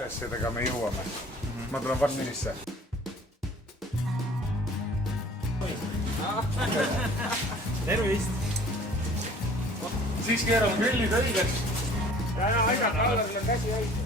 asjadega me jõuame. Ma tulen varsti sisse. Tervist! Siis keerame grillid õigeks. Ja aidata Allarile käsi hoida.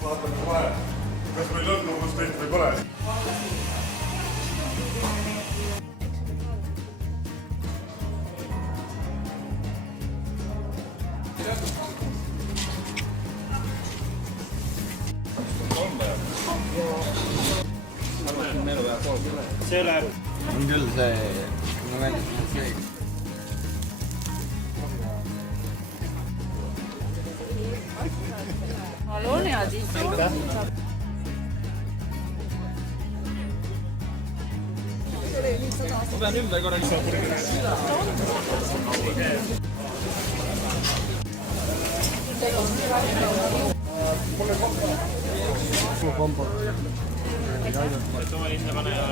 Vaatame kohe, kas meil on nuhust või pole. See läheb. On küll see, no väliselt see. Palun ja siis Ma pean ümber korralikult. Kombo. Oma linna pane ja...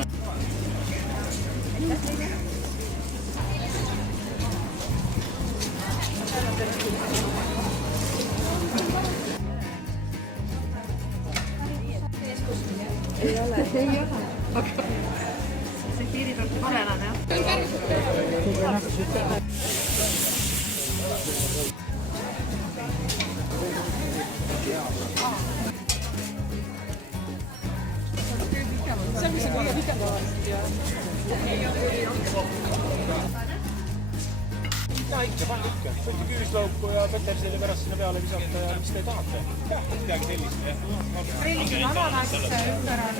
ei ole. See piirid on parelan, jah? See, mis on kõige pikem tavaliselt, jah. Ja ikka, pange ikka. Võite küüslauku ja peterselli pärast sinna peale visata ja mis te tahate. Midagi sellist, jah. Grillitud ananas, ümber on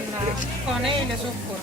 kaneel ja suhkur.